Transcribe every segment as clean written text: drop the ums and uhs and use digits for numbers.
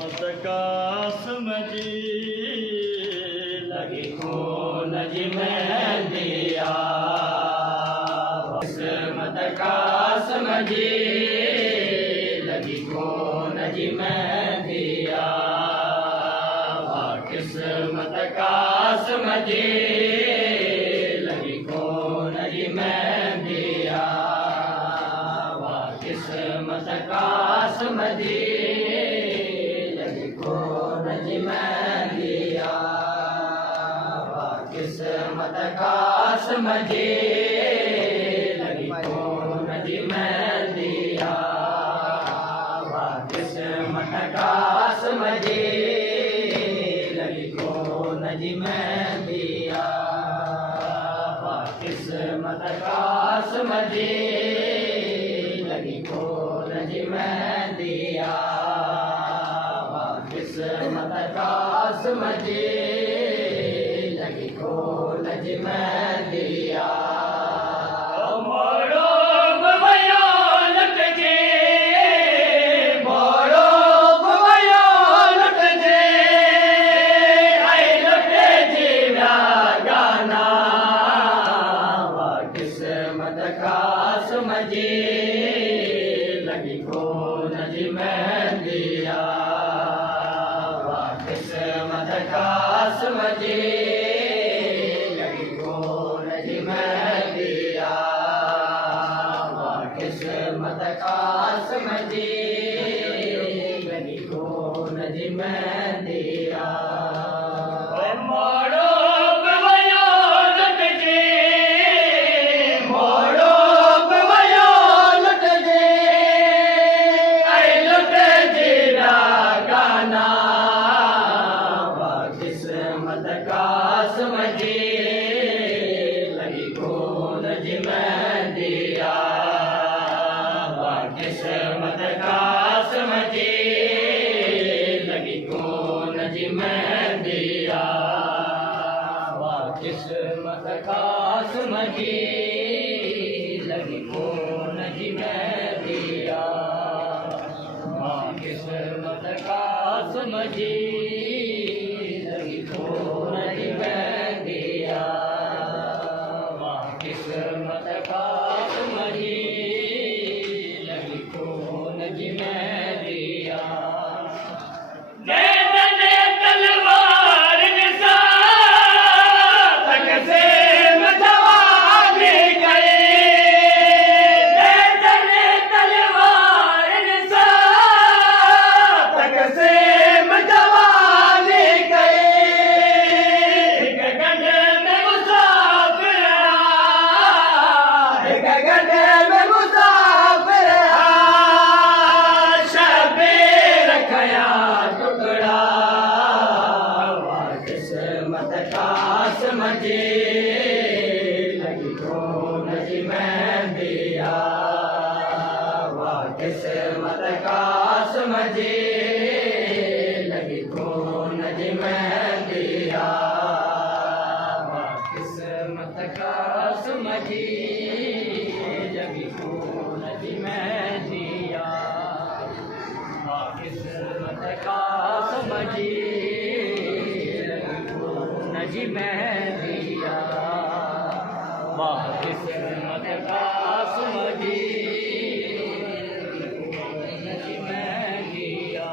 किस्मत का समझी लगी खून जी मैं दिया किस्मत का समझी लगी खून जी मैं दिया किस्मत का समझी लगी खून जी मैं दिया किस्मत का समझी किस्मत का समझे लगी खून जी मैं दिया किस्मत का समझे लगी खून जी मैं दिया किस्मत का समझे लगी खून जी मैं दिया किस्मत का समझे जी मैं दिया मोड़ो गवयो लट जे मोड़ो गवयो लट जे आई लट जीरा गाना किस्मत का समझे लगी खून जी मैं दिया किस्मत का समझे किस्मत का समझे लगी खून जी मैं दिया मोड़ो गवयो लट जे मोड़ो गवयो लट जे आई लट जीरा गाना किस्मत का समझे लगी खून जी मैं दिया किस्मत का समझे लगी खून जी मैं दिया किस्मत का समझे लगी खून जी मैं दिया किस्मत का समझे लगी खून जी मैं दिया किस्मत का समझे जी मैं दिया दे दे तलवार निसा तक से मजवाले गए दे दे तलवार निसा तक से मजवाले गए गगन में मुसाफिर गगन में मुसाफिर किस्मत का समझे लगी खून जी मैं दिया किस्मत का समझे लगी खून जी मैं दिया किस्मत का समझे लगी खून जी मैं दिया किस्मत का समझे जी मैं दिया किस्मत का समझे जी मैं दिया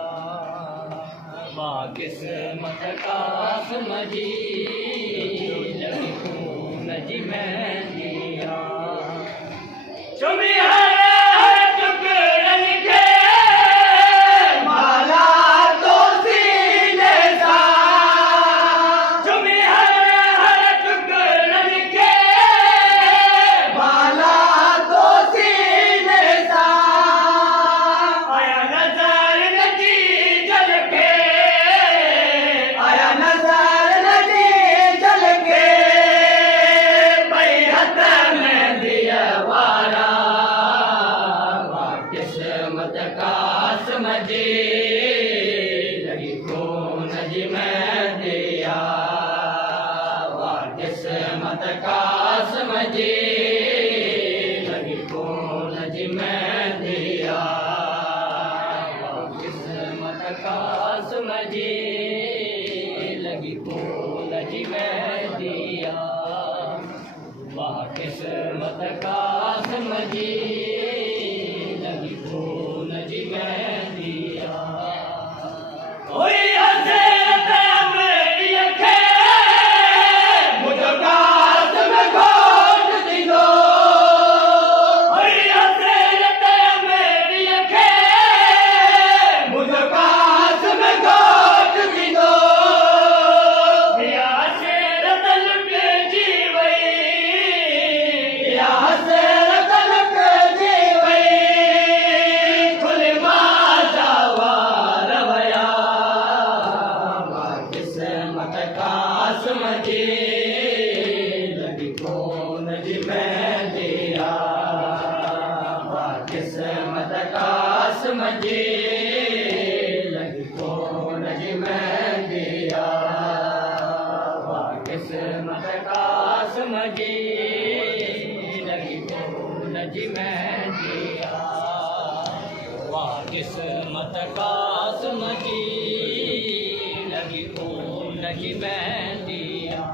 किस्मत का समझे जी मैं दिया चुमी समझे लगी खून जी मैं दिया किस्मत का समझे लगी खून जी मैं दिया किस्मत का समझी लगी फूल जी मेहंदिया वाह किस्मत का समझी लगी फूल जी मेहंदिया कोई हंसे ते मेरी अखें मुझे काश में घोट दी दो कोई हंसे ते मेरी अखें मुझे काश में घोट दी दो या शेर तल पे जीवई या शेर तल पे जीवई खुल माता वार भया किस्मत का समझे लगी कौन जी मैं दिया किस्मत का समझे लगी कौन जी मैं दिया किस्मत का समझे लगी कौन जी मैं दिया वाह किस्मत का समझी लगी कौन जी मैं दिया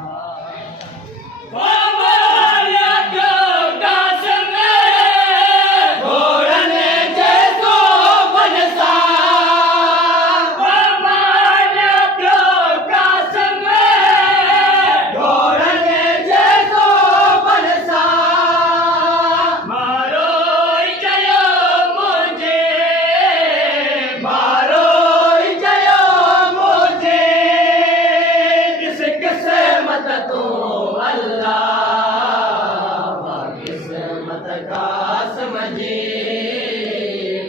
समझे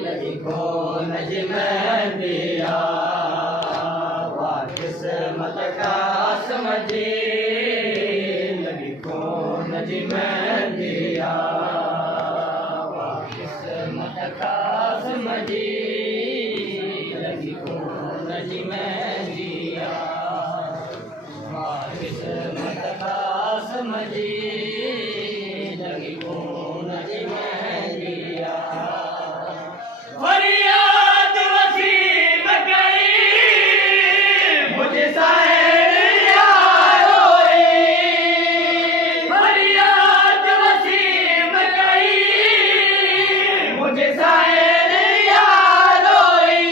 लगी कौन जी मैं दिया वाह किस्मत का समझे लगी कौन जी मैं दिया वाह किस्मत का समझे लगी कौन जी मैं दिया वाह किस्मत का समझे लगी कौन जी मैं दिया फरियाद वसीम गई मुझे साहेलिया रोई फरियाद वसीम गई मुझे साहेलिया रोई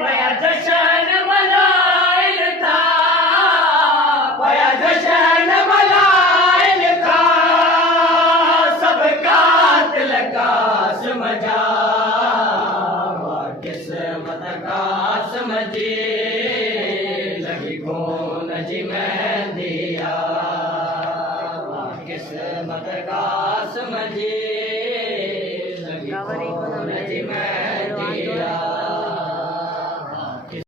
पया जशन मलाइल था पया जशन मलाइल था सबका तिलका समझा किस्मत का समझे लगी कौन जी मैं दिया किस्मत का समझे लगी कौन जी मैं